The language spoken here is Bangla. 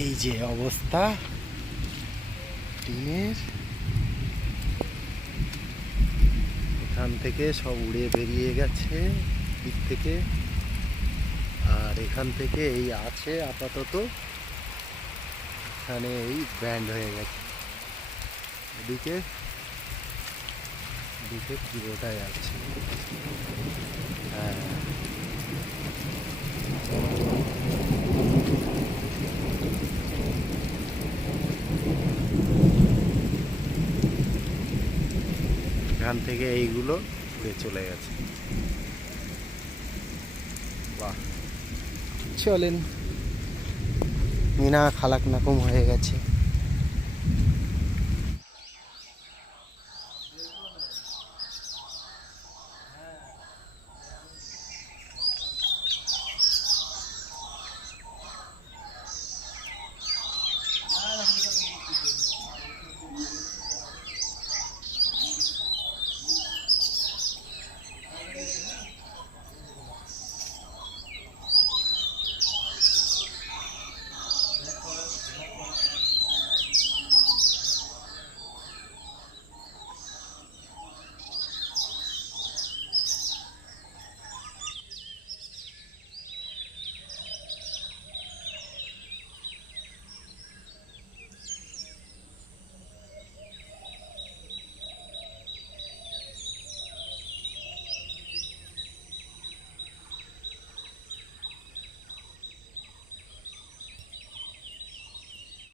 এই যে অবস্থা টিনের, এখান থেকে সব উড়ে বেরিয়ে গেছে দিক থেকে। আর এখান থেকে এই আছে আপাতত, এখানে এই ব্যান্ড হয়ে গেছে। এদিকে এদিকে পুরোটাই আছে। হ্যাঁ, এখান থেকে এইগুলো উড়ে চলে গেছে। বাহ, চলেন মিনা খালাক নাকম হয়ে গেছে।